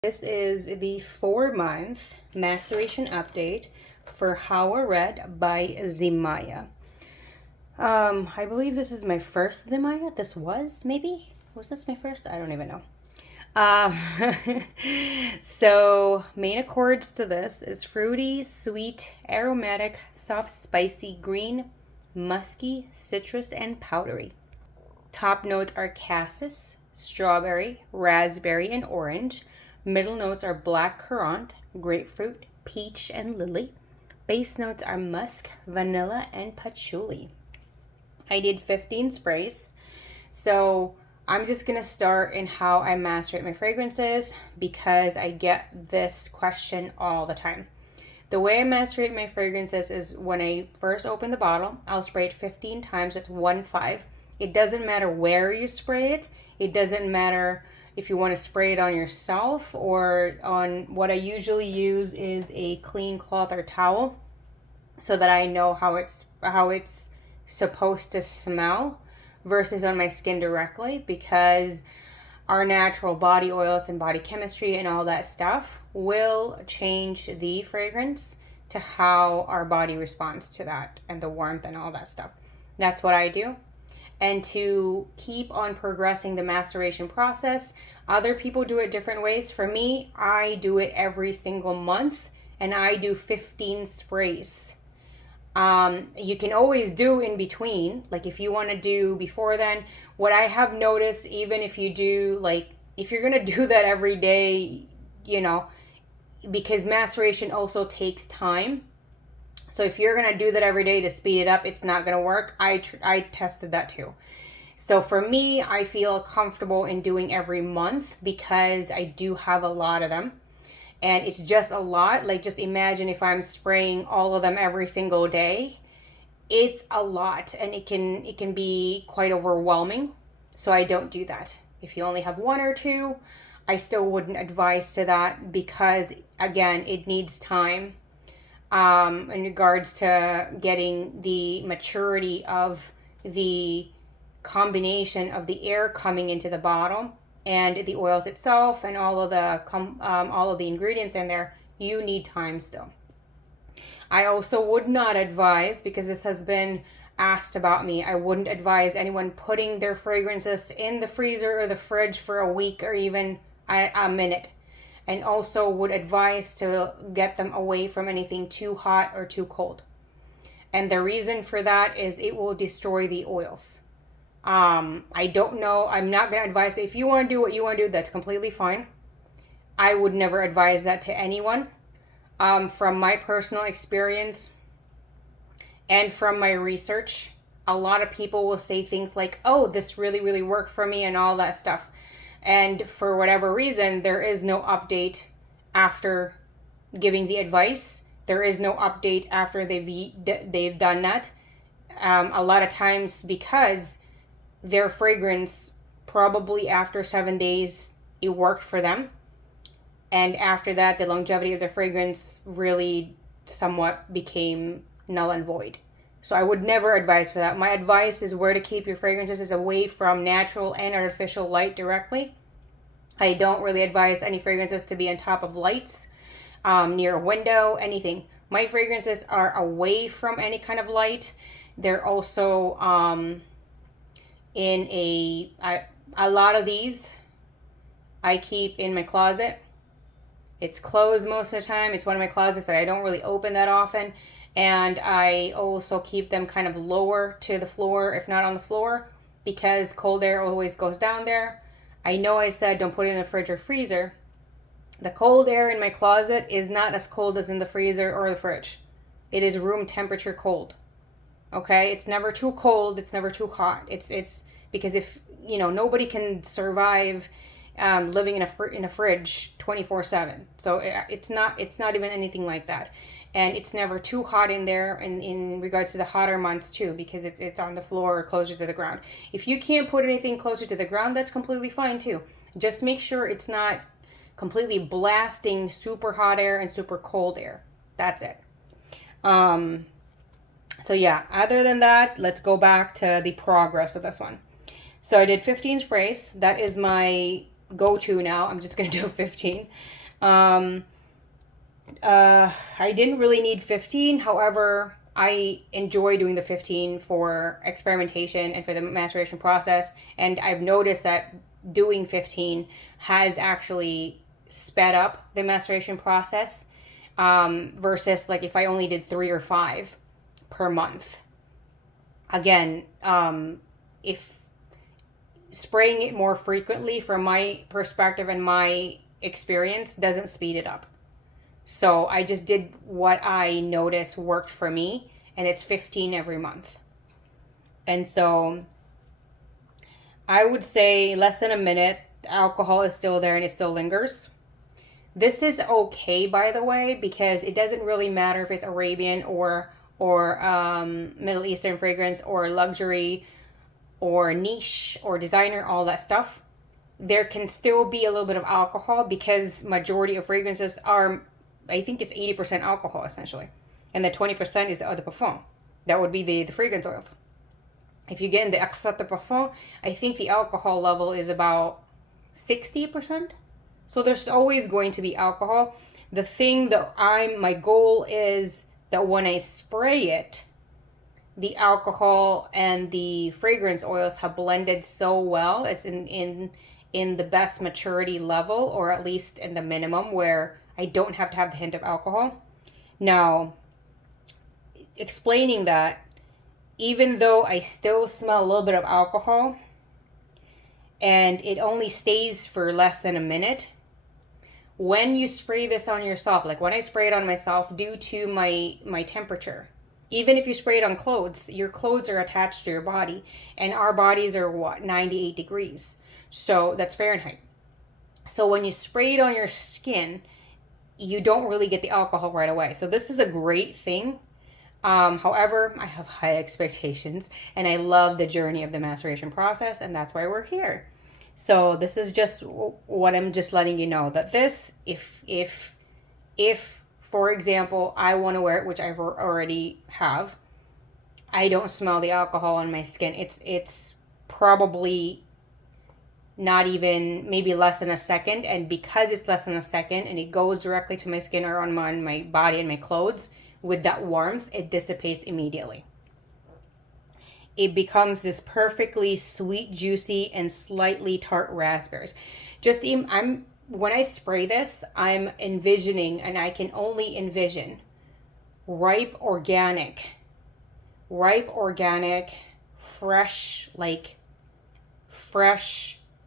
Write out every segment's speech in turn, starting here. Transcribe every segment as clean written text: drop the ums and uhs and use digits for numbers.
This is the 4-month maceration update for Hawwa Red by Zimaya. I believe this is my first Zimaya. Was this my first? I don't even know. So main accords to this is fruity, sweet, aromatic, soft, spicy, green, musky, citrus, and powdery. Top notes are cassis, strawberry, raspberry, and orange. Middle notes are black currant, grapefruit, peach, and lily. Base notes are musk, vanilla, and patchouli. I did 15 sprays. So I'm just going to start in how I macerate my fragrances because I get this question all the time. The way I macerate my fragrances is when I first open the bottle, I'll spray it 15 times. It's 1-5. It doesn't matter where you spray it. It doesn't matter if you want to spray it on yourself or on what I usually use is a clean cloth or towel so that I know how it's supposed to smell versus on my skin directly, because our natural body oils and body chemistry and all that stuff will change the fragrance to how our body responds to that and the warmth and all that stuff. That's what I do. And to keep on progressing the maceration process, other people do it different ways. For me, I do it every single month and I do 15 sprays. You can always do in between, like if you want to do before then. What I have noticed, even if you do, like if you're going to do that every day, because maceration also takes time. So if you're going to do that every day to speed it up, it's not going to work. I tested that too. So for me, I feel comfortable in doing every month because I do have a lot of them. And it's just a lot. Like just imagine if I'm spraying all of them every single day. It's a lot and it can be quite overwhelming. So I don't do that. If you only have 1 or 2, I still wouldn't advise to that because again, it needs time. In regards to getting the maturity of the combination of the air coming into the bottle and the oils itself and all of the ingredients in there, you need time still. I also would not advise, because this has been asked about me, I wouldn't advise anyone putting their fragrances in the freezer or the fridge for a week or even a minute. And also would advise to get them away from anything too hot or too cold. And the reason for that is it will destroy the oils. I don't know. I'm not going to advise. If you want to do what you want to do, that's completely fine. I would never advise that to anyone. From my personal experience and from my research, a lot of people will say things like, oh, this really, really worked for me and all that stuff. And for whatever reason, there is no update after giving the advice. There is no update after they've done that. A lot of times because their fragrance, probably after 7 days, it worked for them. And after that, the longevity of the fragrance really somewhat became null and void. So I would never advise for that. My advice is where to keep your fragrances is away from natural and artificial light directly. I don't really advise any fragrances to be on top of lights, near a window, anything. My fragrances are away from any kind of light. They're also in a lot of these I keep in my closet. It's closed most of the time. It's one of my closets that I don't really open that often. And I also keep them kind of lower to the floor, if not on the floor, because cold air always goes down there. I know I said don't put it in the fridge or freezer. The cold air in my closet is not as cold as in the freezer or the fridge. It is room temperature cold. Okay? It's never too cold. It's never too hot. It's because if, nobody can survive living in a fridge 24/7. So it's not even anything like that. And it's never too hot in there in regards to the hotter months too, because it's on the floor or closer to the ground. If you can't put anything closer to the ground, that's completely fine too. Just make sure it's not completely blasting super hot air and super cold air. That's it. So yeah, other than that, let's go back to the progress of this one. So I did 15 sprays. That is my go-to now. I'm just going to do 15. I didn't really need 15. However, I enjoy doing the 15 for experimentation and for the maceration process. And I've noticed that doing 15 has actually sped up the maceration process, versus like if I only did 3 or 5 per month. Again, if spraying it more frequently, from my perspective and my experience, doesn't speed it up. So I just did what I noticed worked for me, and it's 15 every month. And so I would say less than a minute, the alcohol is still there and it still lingers. This is okay, by the way, because it doesn't really matter if it's Arabian or Middle Eastern fragrance or luxury or niche or designer, all that stuff. There can still be a little bit of alcohol because majority of fragrances are, I think it's 80% alcohol essentially. And the 20% is the eau de parfum. That would be the fragrance oils. If you get in the extrait de parfum, I think the alcohol level is about 60%. So there's always going to be alcohol. The thing that my goal is that when I spray it, the alcohol and the fragrance oils have blended so well. It's in the best maturity level, or at least in the minimum, where I don't have to have the hint of alcohol. Now, explaining that, even though I still smell a little bit of alcohol and it only stays for less than a minute, when you spray this on yourself, like when I spray it on myself, due to my temperature, even if you spray it on clothes, your clothes are attached to your body, and our bodies are 98 degrees. So that's Fahrenheit. So when you spray it on your skin, you don't really get the alcohol right away. So this is a great thing. However, I have high expectations, and I love the journey of the maceration process, and that's why we're here. So this is just what I'm just letting you know, that this, if for example, I want to wear it, which I already have, I don't smell the alcohol on my skin. It's probably not even, maybe less than a second. And because it's less than a second and it goes directly to my skin or on my body and my clothes, with that warmth, it dissipates immediately. It becomes this perfectly sweet, juicy, and slightly tart raspberries. When I spray this, I'm envisioning, and I can only envision, ripe organic, fresh,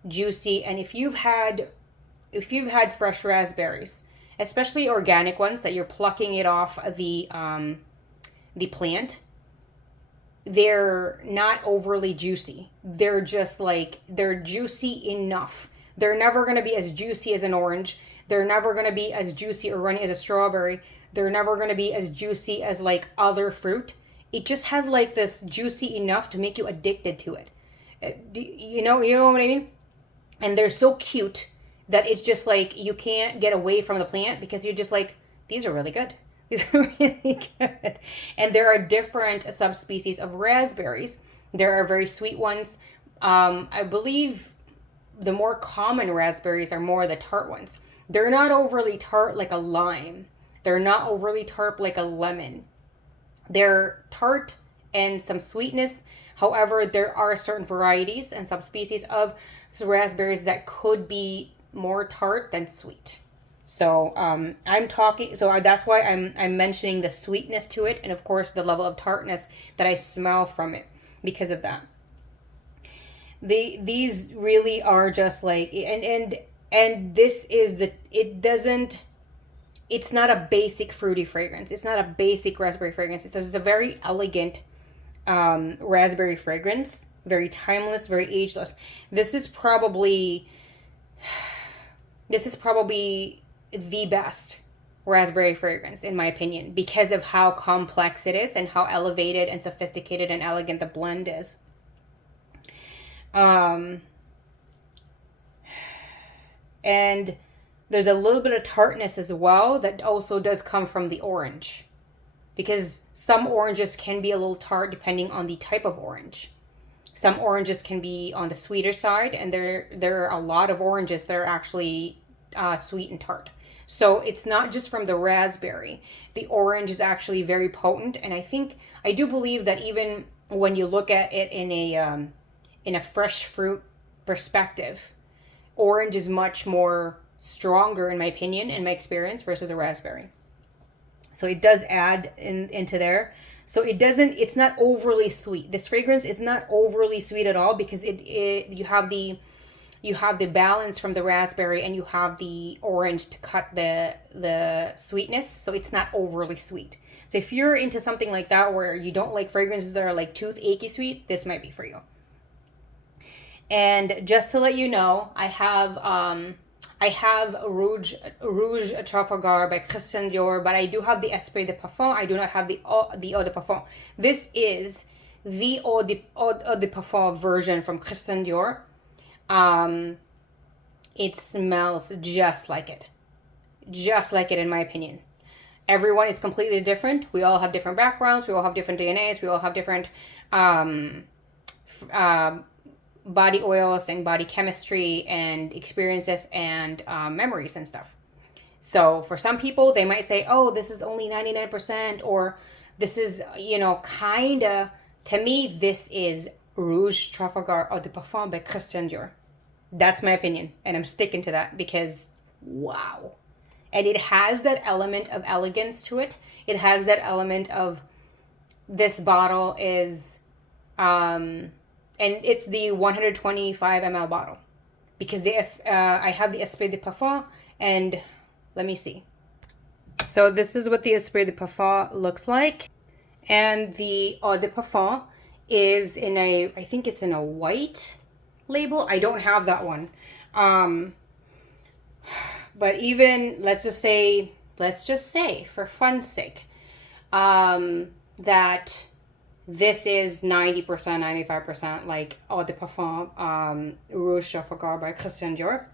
juicy. And if you've had fresh raspberries, especially organic ones that you're plucking it off the plant, they're not overly juicy. They're just they're juicy enough. They're never going to be as juicy as an orange. They're never going to be as juicy or runny as a strawberry. They're never going to be as juicy as other fruit. It just has this juicy enough to make you addicted to it. You know what I mean? And they're so cute that it's just you can't get away from the plant, because you're just these are really good. These are really good. And there are different subspecies of raspberries. There are very sweet ones. I believe the more common raspberries are more the tart ones. They're not overly tart like a lime. They're not overly tart like a lemon. They're tart and some sweetness. However, there are certain varieties and subspecies of raspberries that could be more tart than sweet. So that's why I'm mentioning the sweetness to it, and of course the level of tartness that I smell from it because of that. These really are just and this is it's not a basic fruity fragrance. It's not a basic raspberry fragrance. It's a very elegant raspberry fragrance, very timeless, very ageless. This is probably the best raspberry fragrance, in my opinion, because of how complex it is and how elevated and sophisticated and elegant the blend is. And there's a little bit of tartness as well that also does come from the orange, because some oranges can be a little tart depending on the type of orange. Some oranges can be on the sweeter side, and there are a lot of oranges that are actually sweet and tart. So it's not just from the raspberry. The orange is actually very potent, and I do believe that even when you look at it in a fresh fruit perspective, orange is much more stronger, in my opinion, in my experience, versus a raspberry. So it does add into there. So it's not overly sweet. This fragrance is not overly sweet at all, because you have the balance from the raspberry, and you have the orange to cut the sweetness. So it's not overly sweet. So if you're into something like that, where you don't like fragrances that are like tooth achy sweet, this might be for you. And just to let you know, I have Rouge Trafalgar by Christian Dior, but I do have the Esprit de Parfum. I do not have the Eau de Parfum. This is the Eau de Parfum version from Christian Dior. It smells just like it. Just like it, in my opinion. Everyone is completely different. We all have different backgrounds. We all have different DNAs. We all have different body oils and body chemistry and experiences and memories and stuff. So for some people, they might say, oh, this is only 99%, or this is, kinda. To me, this is Rouge Trafalgar Eau de Parfum by Christian Dior. That's my opinion, and I'm sticking to that, because wow. And it has that element of elegance to it. It has that element of, this bottle is and it's the 125 ml bottle, because I have the Esprit de Parfum, and let me see. So this is what the Esprit de Parfum looks like, and the Eau de Parfum is I think it's in a white label. I don't have that one, but even let's just say for fun's sake, that this is 90%, 95% like Eau de Parfum Rouge Trafalgar by Christian Dior.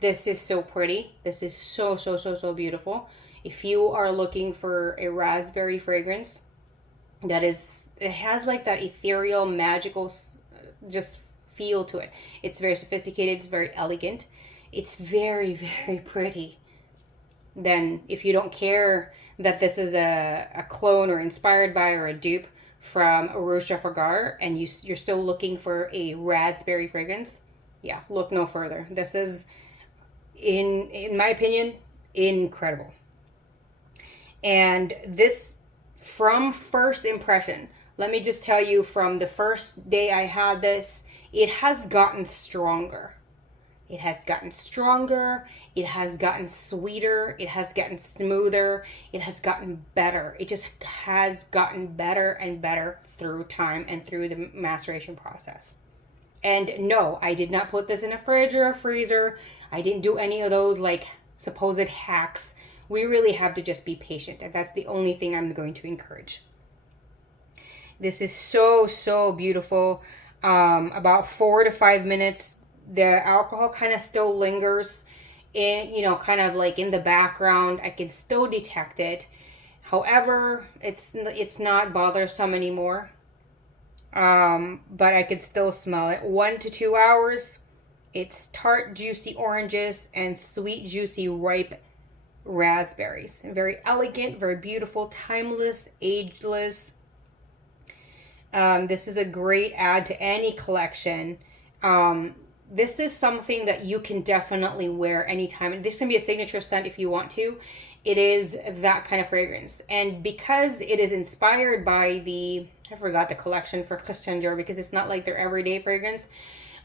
This is so pretty. This is so, so, so, so beautiful. If you are looking for a raspberry fragrance it has like that ethereal, magical just feel to it. It's very sophisticated. It's very elegant. It's very, very pretty. Then if you don't care that this is a clone or inspired by or a dupe from Rouge Trafalgar, and you're still looking for a raspberry fragrance, yeah, look no further. This is, in my opinion, incredible. And this, from first impression, let me just tell you, from the first day I had this, it has gotten stronger. It has gotten stronger. It has gotten sweeter. It has gotten smoother. It has gotten better. It just has gotten better and better through time and through the maceration process. And no, I did not put this in a fridge or a freezer. I didn't do any of those like supposed hacks. We really have to just be patient, and that's the only thing I'm going to encourage. This is so, so beautiful. About 4 to 5 minutes, the alcohol kind of still lingers in, kind of like in the background. I can still detect it. However, it's not bothersome anymore. But I could still smell it. 1 to 2 hours, it's tart, juicy oranges and sweet, juicy, ripe raspberries. Very elegant, very beautiful, timeless, ageless. This is a great add to any collection. This is something that you can definitely wear anytime. This can be a signature scent if you want to. It is that kind of fragrance. And because it is inspired by I forgot the collection for Christian Dior, because it's not like their everyday fragrance.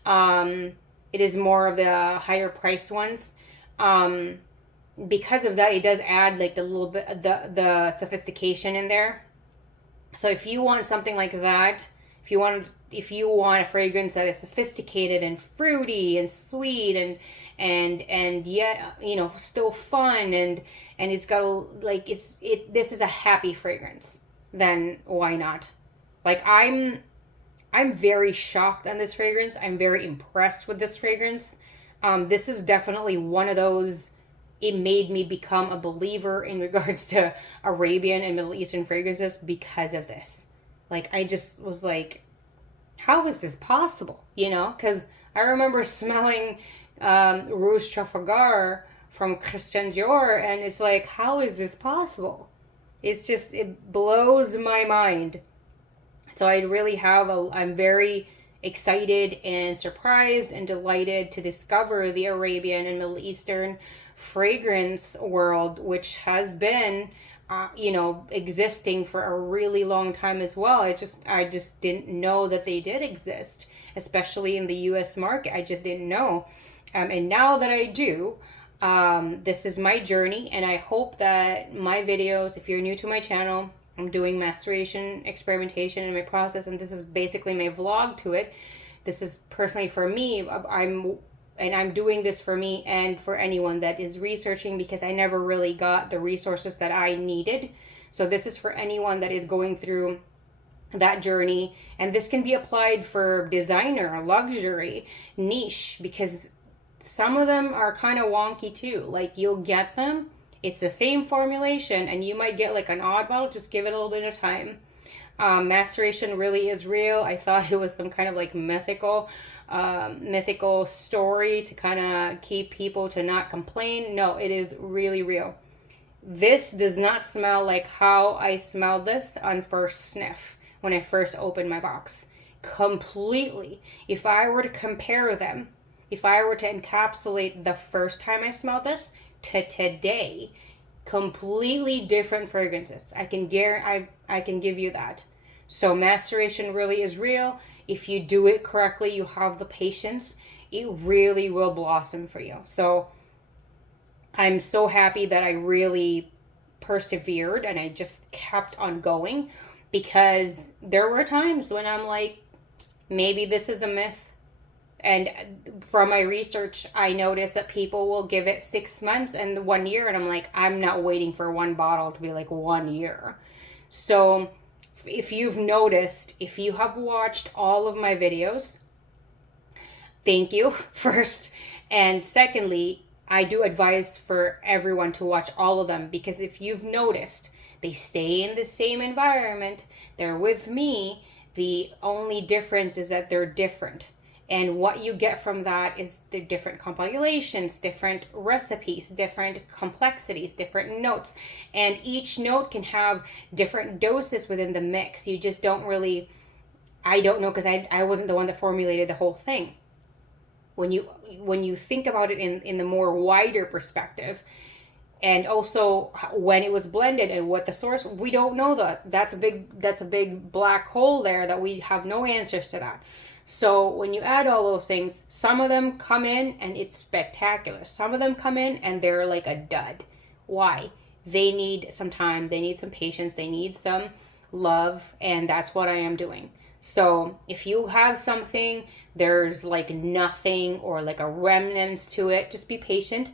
It is more of the higher priced ones. Because of that, it does add like the little bit, the sophistication in there. So if you want something like that, if you want a fragrance that is sophisticated and fruity and sweet and yet still fun and it's got like this is a happy fragrance, then why not? Like I'm very shocked on this fragrance. I'm very impressed with this fragrance. This is definitely one of those. It made me become a believer in regards to Arabian and Middle Eastern fragrances because of this. Like, I just was like, how is this possible? You know, because I remember smelling Rouge Trafalgar from Christian Dior, and it's like, how is this possible? It's just, it blows my mind. So I really I'm very excited and surprised and delighted to discover the Arabian and Middle Eastern fragrance world, which has been, existing for a really long time as well. I just didn't know that they did exist, especially in the U.S. market. I just didn't know. And now that I do, this is my journey, and I hope that my videos, if you're new to my channel, I'm doing maceration experimentation in my process, and this is basically my vlog to it. This is personally for me. I'm doing this for me and for anyone that is researching, because I never really got the resources that I needed. So this is for anyone that is going through that journey, and this can be applied for designer, luxury, niche, because some of them are kind of wonky too. Like, you'll get them, it's the same formulation, and you might get like an odd bottle. Just give it a little bit of time. Maceration really is real. I thought it was some kind of like mythical story to kind of keep people to not complain. No, it is really real. This does not smell like how I smelled this on first sniff when I first opened my box. Completely. If I were to compare them, if I were to encapsulate the first time I smelled this to today, completely different fragrances. I can give you that. So maceration really is real. If you do it correctly, you have the patience, it really will blossom for you. So I'm so happy that I really persevered and I just kept on going, because there were times when I'm like, maybe this is a myth. And from my research, I noticed that people will give it 6 months and 1 year. And I'm like, I'm not waiting for one bottle to be like 1 year. So if you've noticed, if you have watched all of my videos, thank you first. And secondly, I do advise for everyone to watch all of them, because if you've noticed, they stay in the same environment. They're with me. The only difference is that they're different. And what you get from that is the different compilations, different recipes, different complexities, different notes. And each note can have different doses within the mix. You just don't really, I don't know, because I wasn't the one that formulated the whole thing. When you think about it in the more wider perspective, and also when it was blended and what the source, we don't know that. That's a big black hole there that we have no answers to that. So when you add all those things, some of them come in and it's spectacular. Some of them come in and they're like a dud. Why? They need some time, they need some patience, they need some love, and that's what I am doing. So if you have something, there's like nothing or like a remnants to it, just be patient.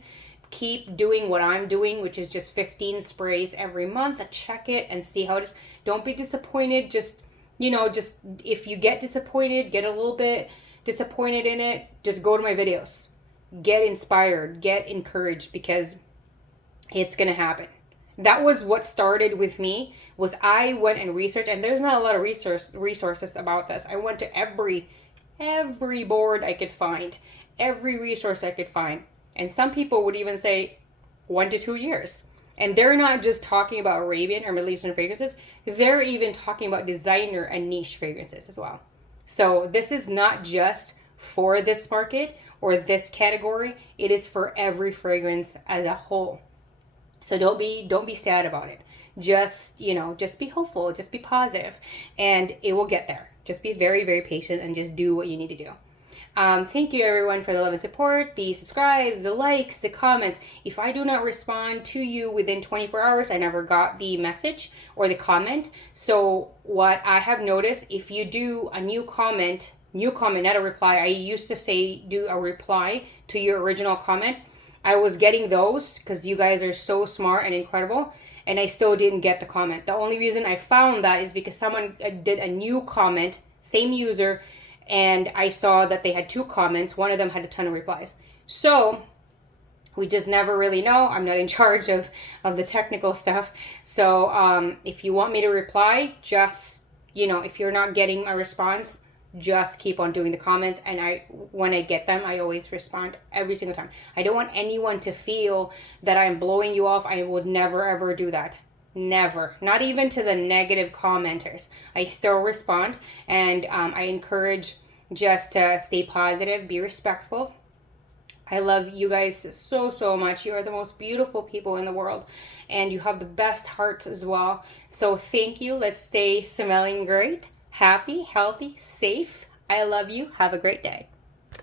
Keep doing what I'm doing, which is just 15 sprays every month. Check it and see how it is. Don't be disappointed. Just if you get disappointed, get a little bit disappointed in it, just go to my videos. Get inspired, get encouraged, because it's going to happen. That was what started with me, was I went and researched, and there's not a lot of resources about this. I went to every board I could find, every resource I could find. And some people would even say 1 to 2 years. And they're not just talking about Arabian or Middle Eastern fragrances. They're even talking about designer and niche fragrances as well. So this is not just for this market or this category. It is for every fragrance as a whole. So don't be sad about it. Just be hopeful, just be positive, and it will get there. Just be very, very patient and just do what you need to do. Thank you everyone for the love and support, the subscribes, the likes, the comments. If I do not respond to you within 24 hours, I never got the message or the comment. So what I have noticed, if you do a new comment, not a reply. I used to say do a reply to your original comment. I was getting those because you guys are so smart and incredible, and I still didn't get the comment. The only reason I found that is because someone did a new comment, same user, and I saw that they had 2 comments. One of them had a ton of replies. So we just never really know. I'm not in charge of the technical stuff. So if you want me to reply, just, if you're not getting a response, just keep on doing the comments. And when I get them, I always respond every single time. I don't want anyone to feel that I'm blowing you off. I would never ever do that. Never. Not even to the negative commenters. I still respond, and I encourage just to stay positive, be respectful. I love you guys so, so much. You are the most beautiful people in the world, and you have the best hearts as well. So thank you. Let's stay smelling great, happy, healthy, safe. I love you. Have a great day.